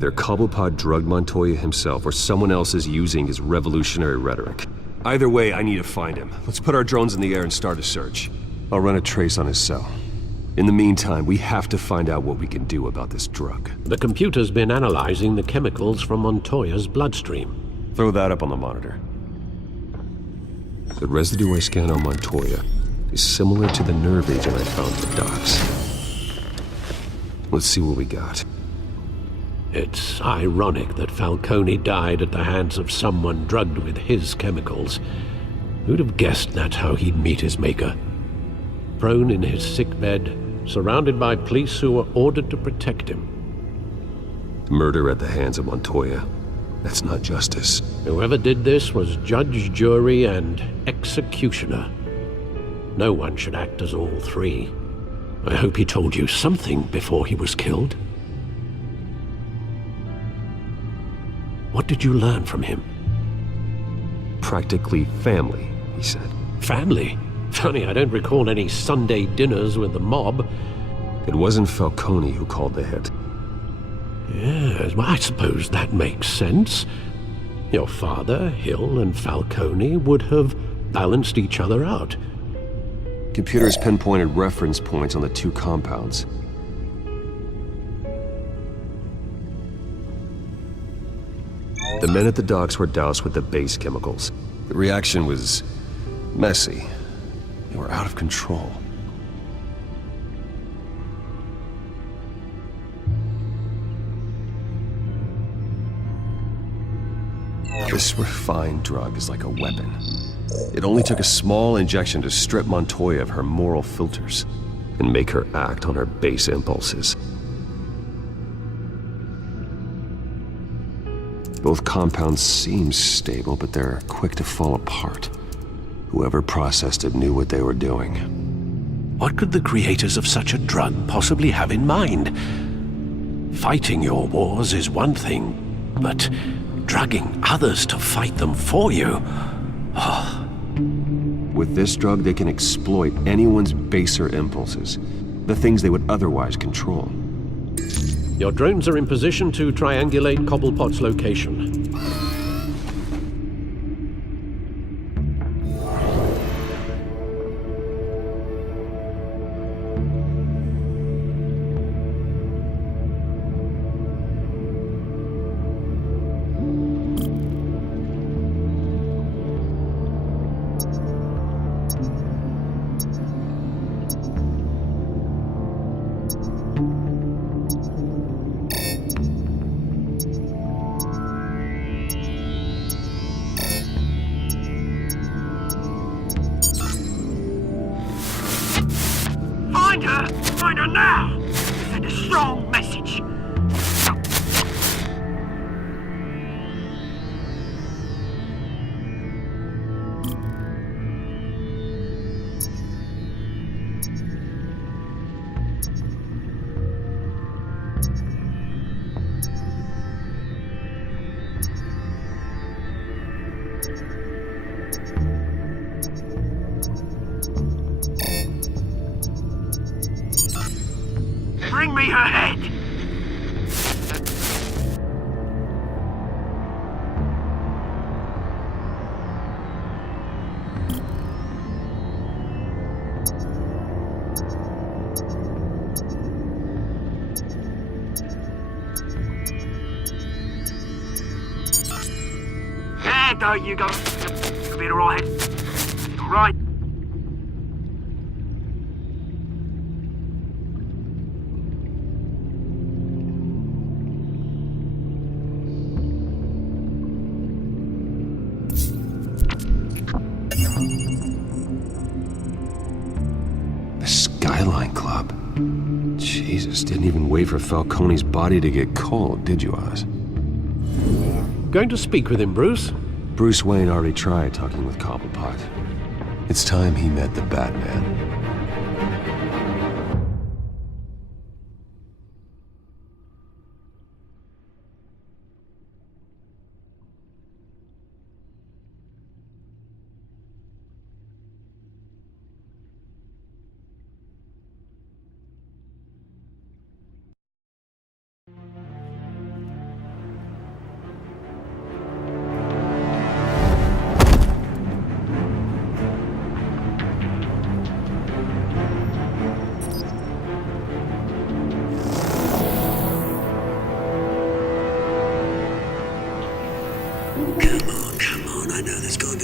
Either Cobblepot drugged Montoya himself, or someone else is using his revolutionary rhetoric. Either way, I need to find him. Let's put our drones in the air and start a search. I'll run a trace on his cell. In the meantime, we have to find out what we can do about this drug. The computer's been analyzing the chemicals from Montoya's bloodstream. Throw that up on the monitor. The residue I scanned on Montoya is similar to the nerve agent I found at the docks. Let's see what we got. It's ironic that Falcone died at the hands of someone drugged with his chemicals. Who'd have guessed that's how he'd meet his maker? Prone in his sickbed, surrounded by police who were ordered to protect him. Murder at the hands of Montoya. That's not justice. Whoever did this was judge, jury, and executioner. No one should act as all three. I hope he told you something before he was killed. What did you learn from him? Practically family, he said. Family? Funny, I don't recall any Sunday dinners with the mob. It wasn't Falcone who called the hit. Yes, well, I suppose that makes sense. Your father, Hill, and Falcone would have balanced each other out. Computers pinpointed reference points on the two compounds. The men at the docks were doused with the base chemicals. The reaction was messy. They were out of control. This refined drug is like a weapon. It only took a small injection to strip Montoya of her moral filters and make her act on her base impulses. Both compounds seem stable, but they're quick to fall apart. Whoever processed it knew what they were doing. What could the creators of such a drug possibly have in mind? Fighting your wars is one thing, but drugging others to fight them for you? Oh. With this drug, they can exploit anyone's baser impulses, the things they would otherwise control. Your drones are in position to triangulate Cobblepot's location. Find her now! Send a strong message! Bring me her head! Yeah, don't you go. You'll be alright. Alright. Jesus, didn't even wait for Falcone's body to get cold, did you, Oz? Going to speak with him, Bruce? Bruce Wayne already tried talking with Cobblepot. It's time he met the Batman.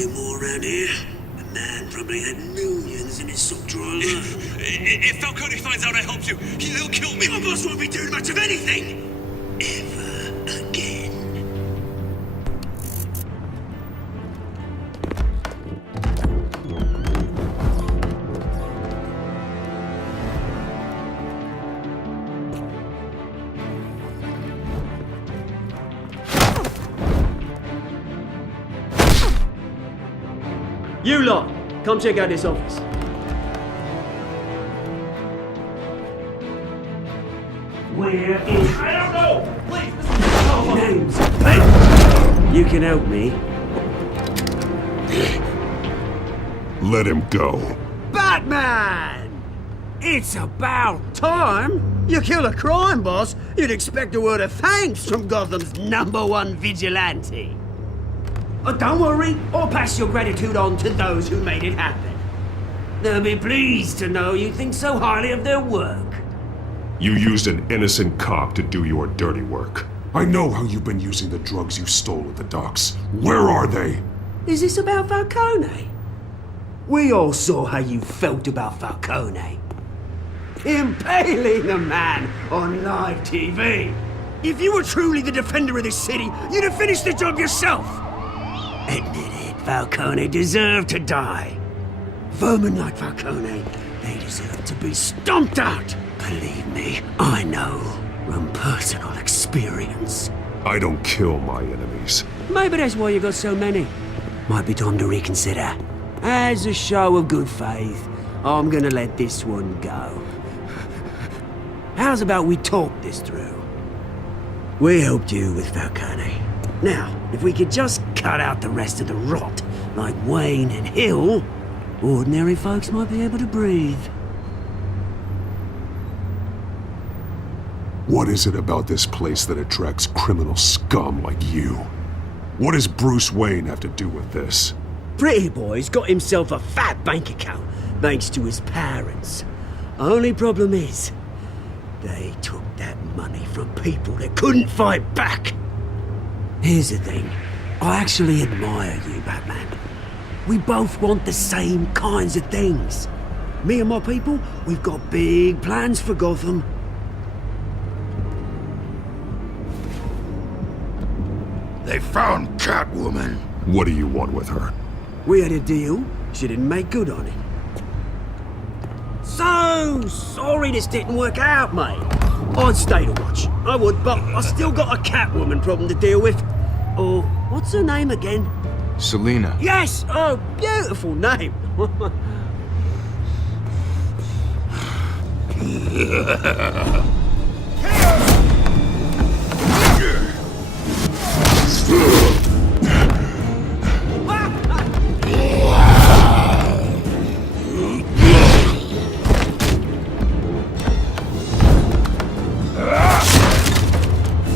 few more around here. The man probably had millions in his sock drawer alone. If Falcone finds out I helped you, he'll kill me. Your boss won't be doing much of anything! Ever again. You lot, come check out this office. Where is... I don't know! Please, Names, Ben! You can help me. Let him go. Batman! It's about time! You kill a crime boss, you'd expect a word of thanks from Gotham's #1 vigilante. But don't worry, I'll pass your gratitude on to those who made it happen. They'll be pleased to know you think so highly of their work. You used an innocent cop to do your dirty work. I know how you've been using the drugs you stole at the docks. Where are they? Is this about Falcone? We all saw how you felt about Falcone. Impaling a man on live TV. If you were truly the defender of this city, you'd have finished the job yourself. Admit it, Falcone deserved to die. Vermin like Falcone, they deserve to be stomped out. Believe me, I know from personal experience. I don't kill my enemies. Maybe that's why you got so many. Might be time to reconsider. As a show of good faith, I'm gonna let this one go. How's about we talk this through? We helped you with Falcone. Now, if we could just cut out the rest of the rot, like Wayne and Hill, ordinary folks might be able to breathe. What is it about this place that attracts criminal scum like you? What does Bruce Wayne have to do with this? Pretty Boy's got himself a fat bank account, thanks to his parents. Only problem is, they took that money from people that couldn't fight back. Here's the thing. I actually admire you, Batman. We both want the same kinds of things. Me and my people, we've got big plans for Gotham. They found Catwoman. What do you want with her? We had a deal. She didn't make good on it. So sorry this didn't work out, mate. I'd stay to watch. I would, but I still got a Catwoman problem to deal with. Oh, what's her name again? Selina. Yes! Oh, beautiful name.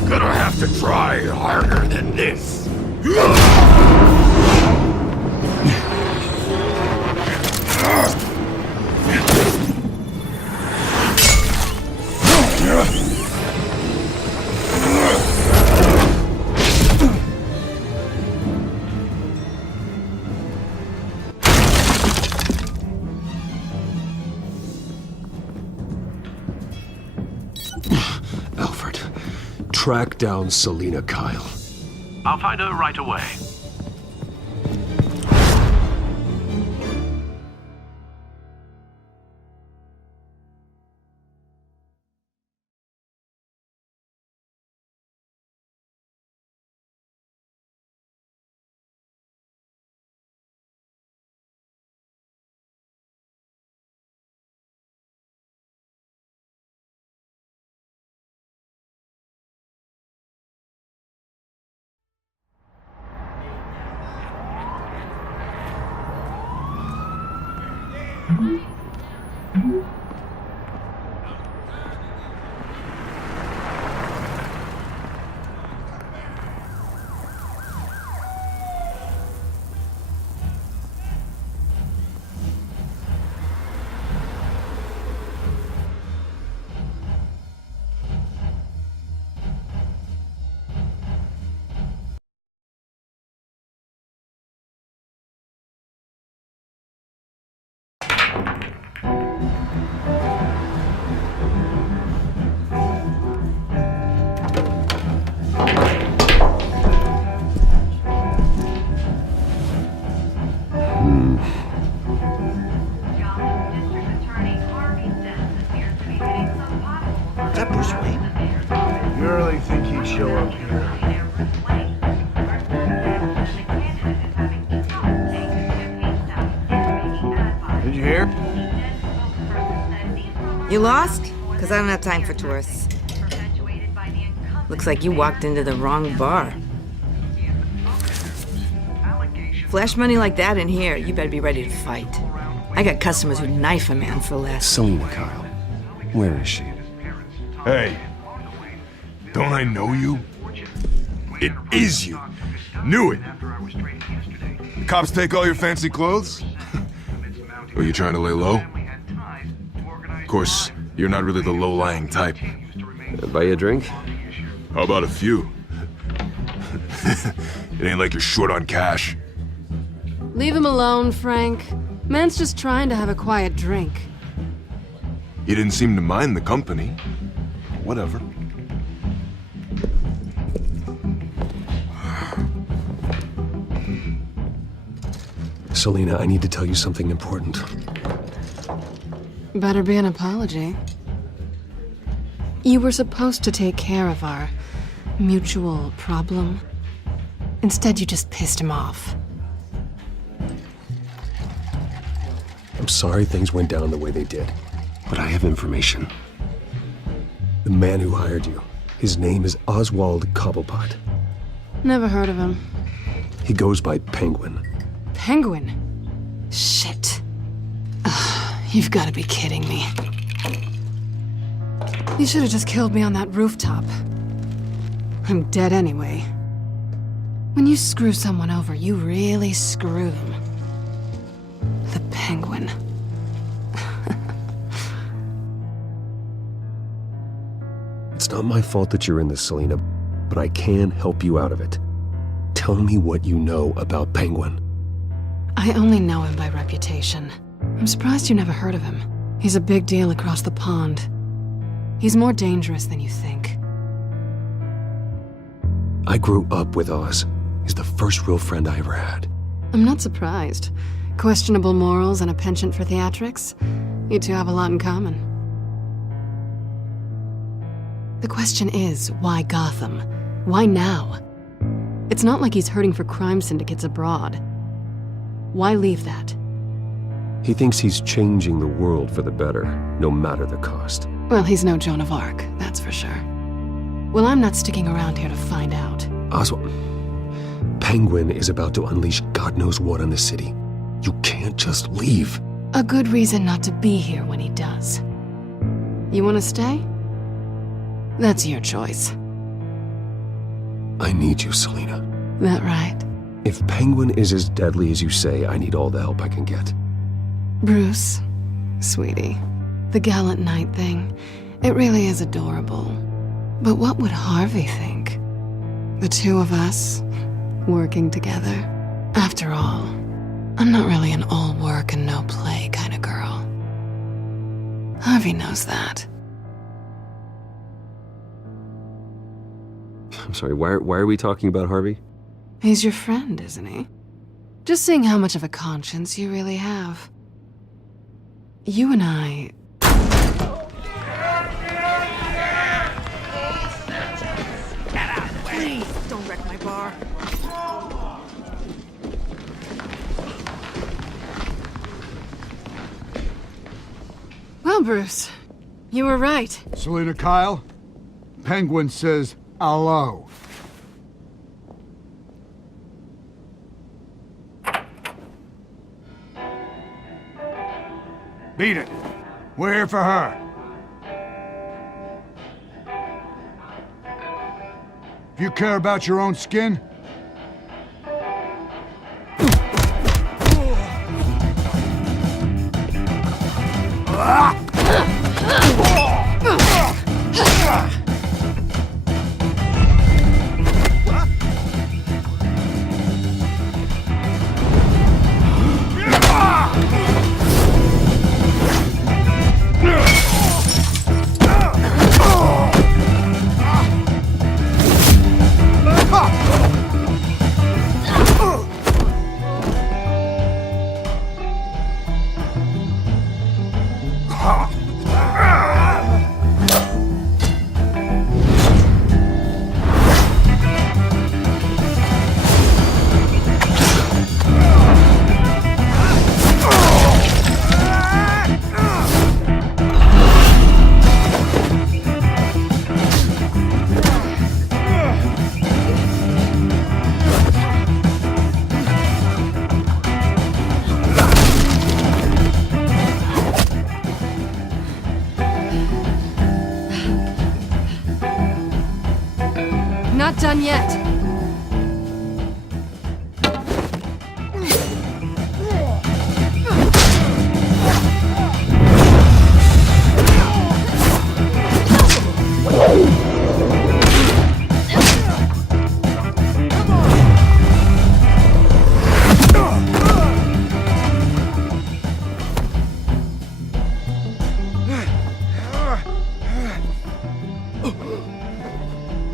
Gonna have to try harder than this. Alfred, track down Selina Kyle. I'll find her right away. You here? You lost? Because I don't have time for tourists. Looks like you walked into the wrong bar. Flash money like that in here, you better be ready to fight. I got customers who'd knife a man for less. Selina Kyle. Where is she? Hey. Don't I know you? It is you. Knew it. The cops take all your fancy clothes? Are you trying to lay low? Of course, you're not really the low-lying type. Buy you a drink? How about a few? It ain't like you're short on cash. Leave him alone, Frank. Man's just trying to have a quiet drink. He didn't seem to mind the company. Whatever. Selina, I need to tell you something important. Better be an apology. You were supposed to take care of our mutual problem. Instead, you just pissed him off. I'm sorry things went down the way they did, but I have information. The man who hired you, his name is Oswald Cobblepot. Never heard of him. He goes by Penguin. Penguin? Shit. Ugh, you've got to be kidding me. You should have just killed me on that rooftop. I'm dead anyway. When you screw someone over, you really screw them. The Penguin. It's not my fault that you're in this, Selina, but I can help you out of it. Tell me what you know about Penguin. I only know him by reputation. I'm surprised you never heard of him. He's a big deal across the pond. He's more dangerous than you think. I grew up with Oz. He's the first real friend I ever had. I'm not surprised. Questionable morals and a penchant for theatrics. You two have a lot in common. The question is, why Gotham? Why now? It's not like he's hurting for crime syndicates abroad. Why leave that? He thinks he's changing the world for the better, no matter the cost. Well, he's no Joan of Arc, that's for sure. Well, I'm not sticking around here to find out. Oswald, Penguin is about to unleash God knows what on the city. You can't just leave. A good reason not to be here when he does. You want to stay? That's your choice. I need you, Selina. That right? If Penguin is as deadly as you say, I need all the help I can get. Bruce, sweetie, the gallant knight thing, it really is adorable. But what would Harvey think? The two of us, working together. After all, I'm not really an all work and no play kind of girl. Harvey knows that. I'm sorry, why are we talking about Harvey? He's your friend, isn't he? Just seeing how much of a conscience you really have. You and I... Please, don't wreck my bar. Well, Bruce, you were right. Selina Kyle, Penguin says hello. Beat it. We're here for her. If you care about your own skin, done yet.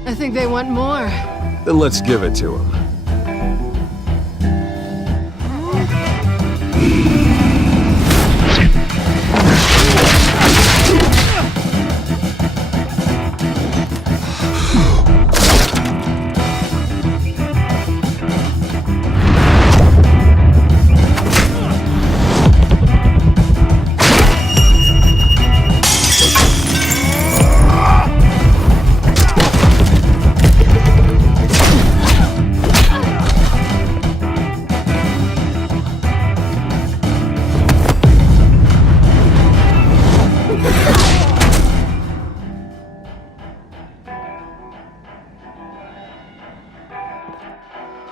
I think they want more. Then let's give it to him.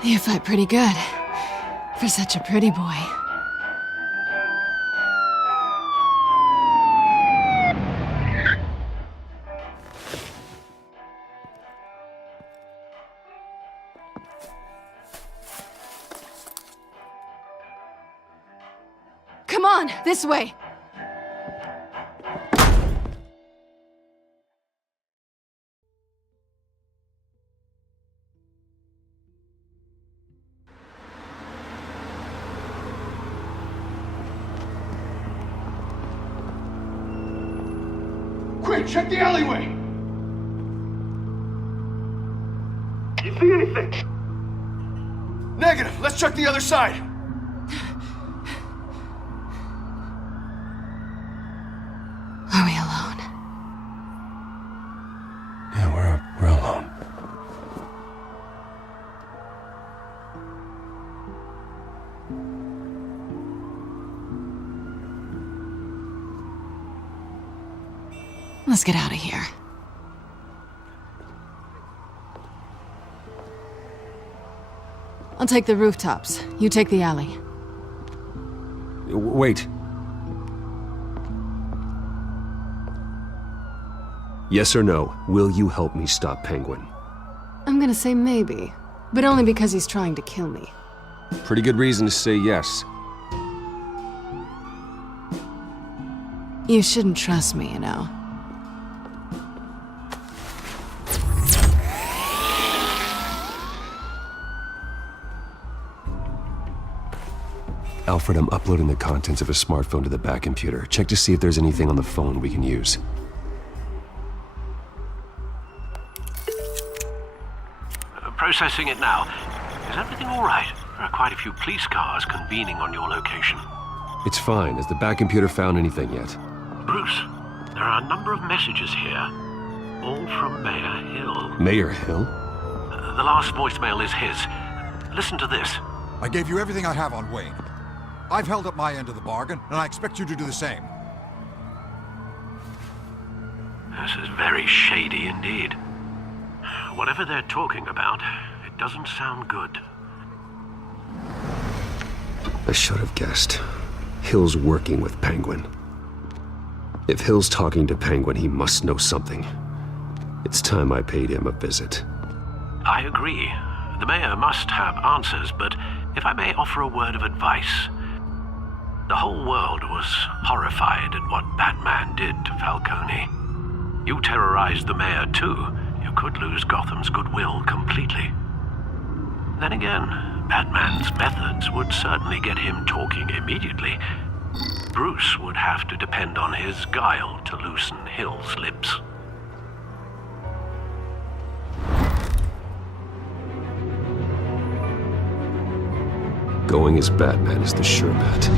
You fight pretty good. For such a pretty boy. Come on, this way! Quick, check the alleyway! You see anything? Negative. Let's check the other side. Are we alone? Yeah, we're alone. Let's get out of here. I'll take the rooftops. You take the alley. Wait. Yes or no, will you help me stop Penguin? I'm gonna say maybe, but only because he's trying to kill me. Pretty good reason to say yes. You shouldn't trust me, you know. Alfred, I'm uploading the contents of a smartphone to the back computer. Check to see if there's anything on the phone we can use. Processing it now. Is everything all right? There are quite a few police cars convening on your location. It's fine. Has the back computer found anything yet? Bruce, there are a number of messages here. All from Mayor Hill. Mayor Hill? The last voicemail is his. Listen to this. I gave you everything I have on Wayne. I've held up my end of the bargain, and I expect you to do the same. This is very shady indeed. Whatever they're talking about, it doesn't sound good. I should have guessed. Hill's working with Penguin. If Hill's talking to Penguin, he must know something. It's time I paid him a visit. I agree. The mayor must have answers, but if I may offer a word of advice. The whole world was horrified at what Batman did to Falcone. You terrorized the mayor too. You could lose Gotham's goodwill completely. Then again, Batman's methods would certainly get him talking immediately. Bruce would have to depend on his guile to loosen Hill's lips. Going as Batman is the sure bet.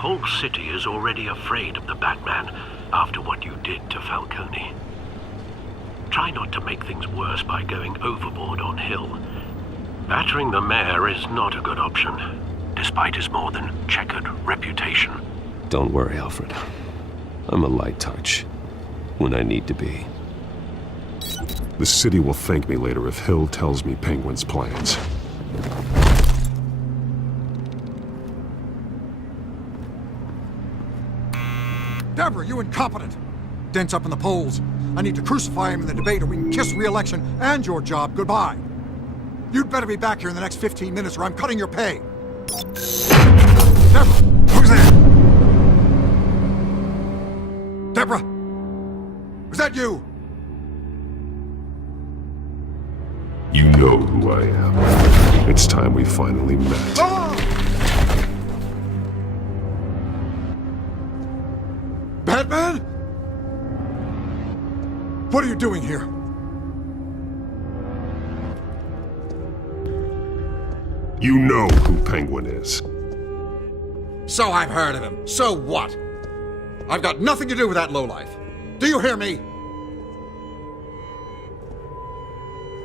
whole city is already afraid of the Batman after what you did to Falcone. Try not to make things worse by going overboard on Hill. Battering the mayor is not a good option, despite his more than checkered reputation. Don't worry, Alfred. I'm a light touch when I need to be. The city will thank me later if Hill tells me Penguin's plans. Deborah, you incompetent! Dent's up in the polls. I need to crucify him in the debate or we can kiss re-election and your job goodbye. You'd better be back here in the next 15 minutes or I'm cutting your pay. Deborah, who's there? Deborah! Was that you? You know who I am. It's time we finally met. Ah! Batman? What are you doing here? You know who Penguin is. So I've heard of him. So what? I've got nothing to do with that lowlife. Do you hear me?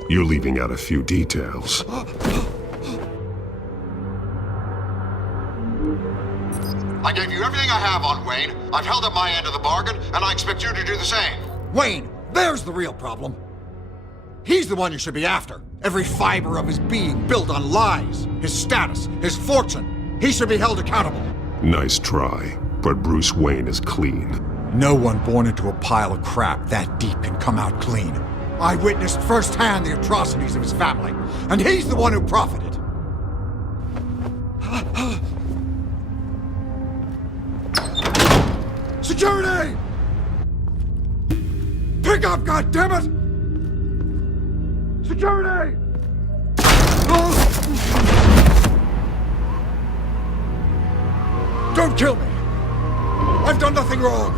You're leaving out a few details. I gave you everything I have on Wayne. I've held up my end of the bargain, and I expect you to do the same. Wayne, there's the real problem. He's the one you should be after. Every fiber of his being built on lies, his status, his fortune. He should be held accountable. Nice try, but Bruce Wayne is clean. No one born into a pile of crap that deep can come out clean. I witnessed firsthand the atrocities of his family, and he's the one who profited. Security! Pick up, goddammit! Security! Don't kill me! I've done nothing wrong!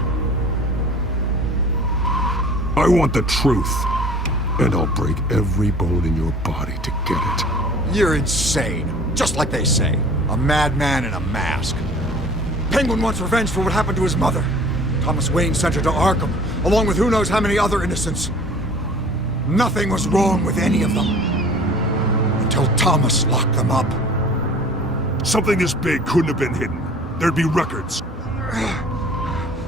I want the truth, and I'll break every bone in your body to get it. You're insane. Just like they say. A madman in a mask. Penguin wants revenge for what happened to his mother. Thomas Wayne sent her to Arkham, along with who knows how many other innocents. Nothing was wrong with any of them. Until Thomas locked them up. Something this big couldn't have been hidden. There'd be records.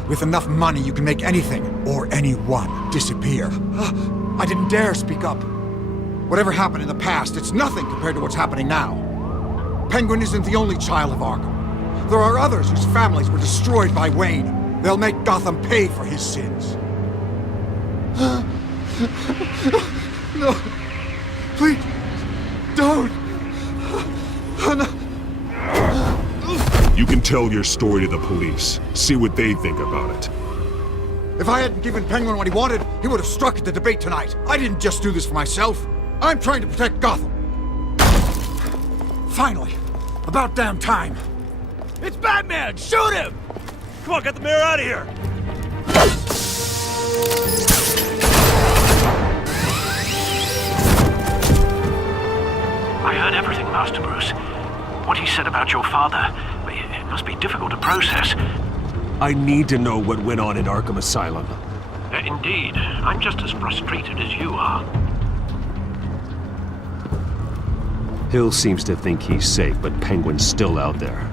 With enough money, you can make anything, or anyone, disappear. I didn't dare speak up. Whatever happened in the past, it's nothing compared to what's happening now. Penguin isn't the only child of Arkham. There are others whose families were destroyed by Wayne. They'll make Gotham pay for his sins. No. Please. Don't. No. You can tell your story to the police. See what they think about it. If I hadn't given Penguin what he wanted, he would have struck at the debate tonight. I didn't just do this for myself. I'm trying to protect Gotham. Finally. About damn time. It's Batman! Shoot him! Come on, get the mayor out of here! I heard everything, Master Bruce. What he said about your father, it must be difficult to process. I need to know what went on in Arkham Asylum. Indeed. I'm just as frustrated as you are. Hill seems to think he's safe, but Penguin's still out there.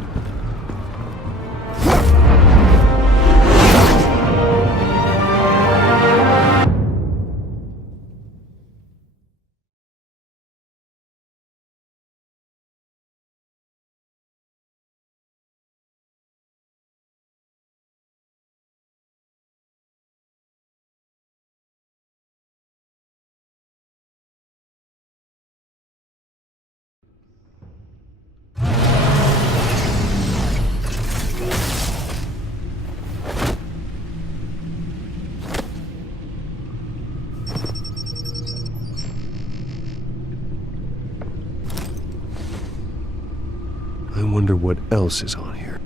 I wonder what else is on here.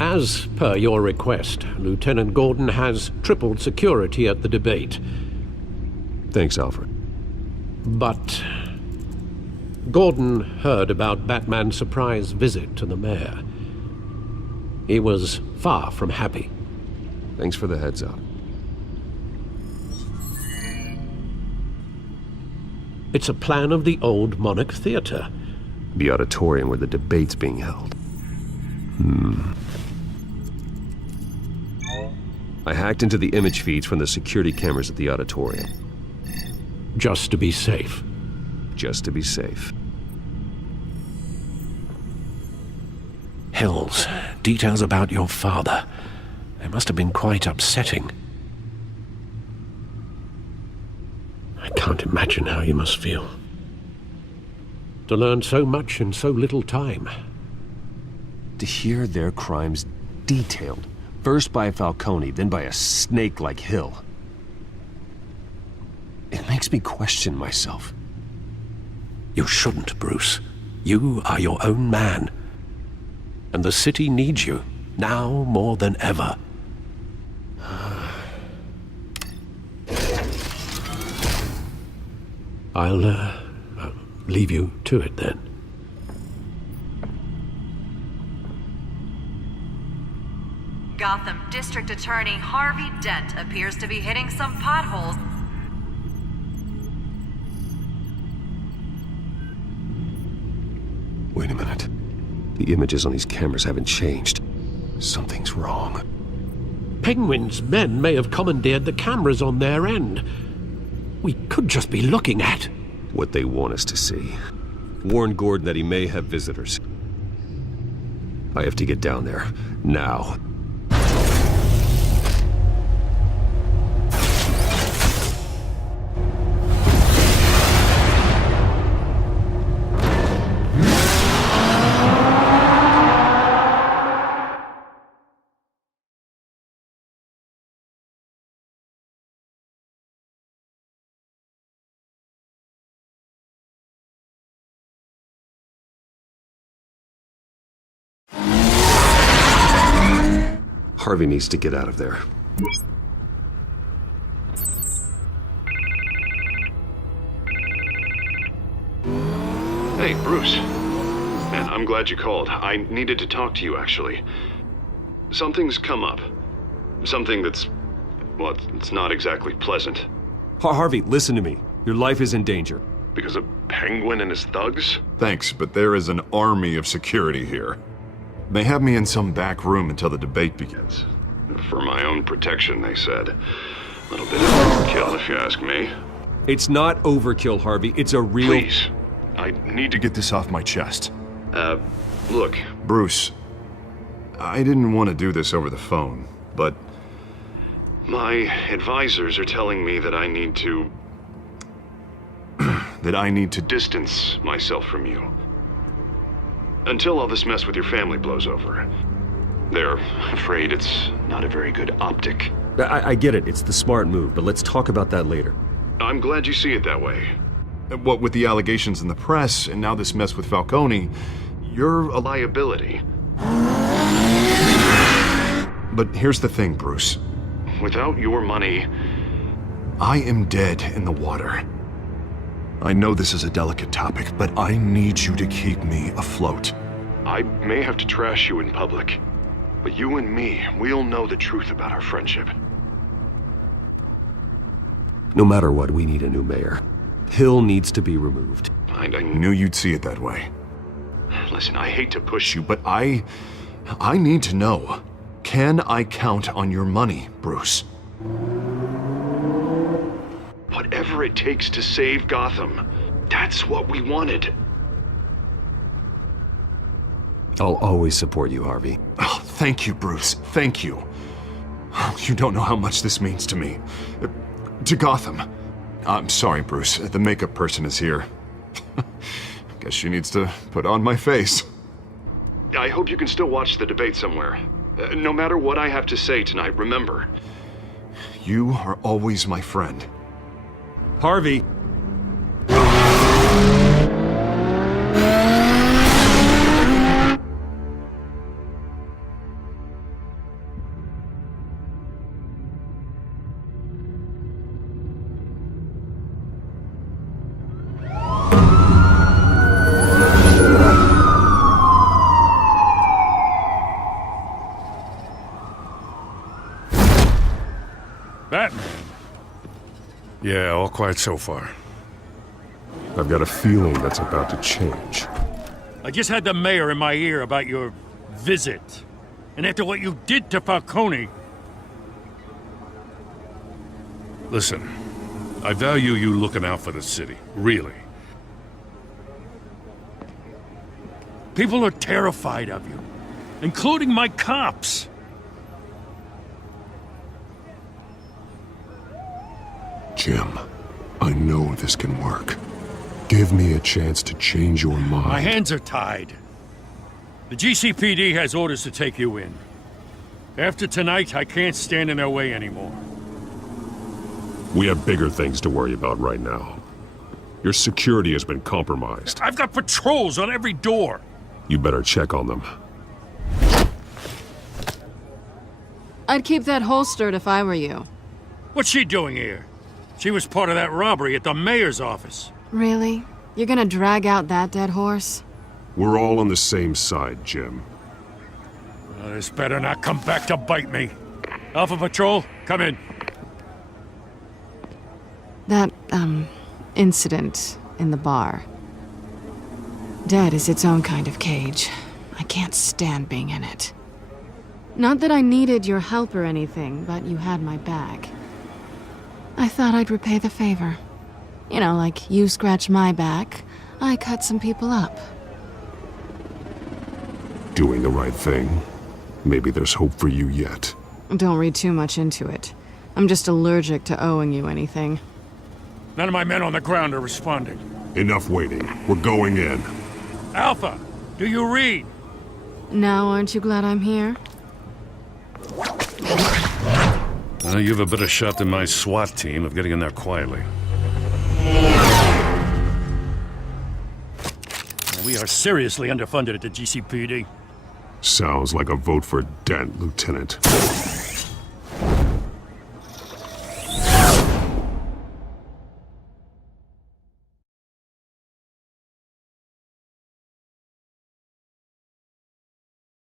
As per your request, Lieutenant Gordon has tripled security at the debate. Thanks, Alfred. But Gordon heard about Batman's surprise visit to the mayor. He was far from happy. Thanks for the heads up. It's a plan of the old Monarch Theater. The auditorium where the debate's being held. I hacked into the image feeds from the security cameras at the auditorium. Just to be safe. Just to be safe. Hills, details about your father. They must have been quite upsetting. I can't imagine how you must feel. To learn so much in so little time. To hear their crimes detailed, first by Falcone, then by a snake like Hill. It makes me question myself. You shouldn't, Bruce. You are your own man. And the city needs you, now more than ever. I'll leave you to it then. Gotham District Attorney Harvey Dent appears to be hitting some potholes. Wait a minute. The images on these cameras haven't changed. Something's wrong. Penguin's men may have commandeered the cameras on their end. We could just be looking at what they want us to see. Warn Gordon that he may have visitors. I have to get down there, now. Harvey needs to get out of there. Hey, Bruce. Man, I'm glad you called. I needed to talk to you, actually. Something's come up. Something that's... well, it's not exactly pleasant. Harvey, listen to me. Your life is in danger. Because of Penguin and his thugs? Thanks, but there is an army of security here. They have me in some back room until the debate begins. For my own protection, they said. A little bit of overkill, if you ask me. It's not overkill, Harvey. It's a real... Please. I need to Get this off my chest. Look. Bruce, I didn't want to do this over the phone, but... my advisors are telling me that I need to... that I need to distance myself from you. Until all this mess with your family blows over. They're afraid it's not a very good optic. I get it. It's the smart move, but let's talk about that later. I'm glad you see it that way. What with the allegations in the press, and now this mess with Falcone, you're a liability. But here's the thing, Bruce. Without your money... I am dead in the water. I know this is a delicate topic, but I need you to keep me afloat. I may have to trash you in public, but you and me, we'll know the truth about our friendship. No matter what, we need a new mayor. Hill needs to be removed. I knew you'd see it that way. Listen, I hate to push you, But I need to know. Can I count on your money, Bruce? Whatever it takes to save Gotham. That's what we wanted. I'll always support you, Harvey. Oh, thank you, Bruce. Thank you. You don't know how much this means to me. To Gotham. I'm sorry, Bruce. The makeup person is here. Guess she needs to put on my face. I hope you can still watch the debate somewhere. No matter what I have to say tonight, remember. You are always my friend. Harvey! Yeah, all quiet so far. I've got a feeling that's about to change. I just had the mayor in my ear about your visit. And after what you did to Falcone... Listen, I value you looking out for the city. Really. People are terrified of you. Including my cops. Jim, I know this can work. Give me a chance to change your mind. My hands are tied. The GCPD has orders to take you in. After tonight, I can't stand in their way anymore. We have bigger things to worry about right now. Your security has been compromised. I've got patrols on every door. You better check on them. I'd keep that holstered if I were you. What's she doing here? She was part of that robbery at the mayor's office. Really? You're gonna drag out that dead horse? We're all on the same side, Jim. Well, this better not come back to bite me. Alpha Patrol, come in. That, incident in the bar. Dead is its own kind of cage. I can't stand being in it. Not that I needed your help or anything, but you had my back. I thought I'd repay the favor. You know, like you scratch my back, I cut some people up. Doing the right thing. Maybe there's hope for you yet. Don't read too much into it. I'm just allergic to owing you anything. None of my men on the ground are responding. Enough waiting. We're going in. Alpha, do you read? Now aren't you glad I'm here? You have a better shot than my SWAT team of getting in there quietly. We are seriously underfunded at the GCPD. Sounds like a vote for Dent, Lieutenant.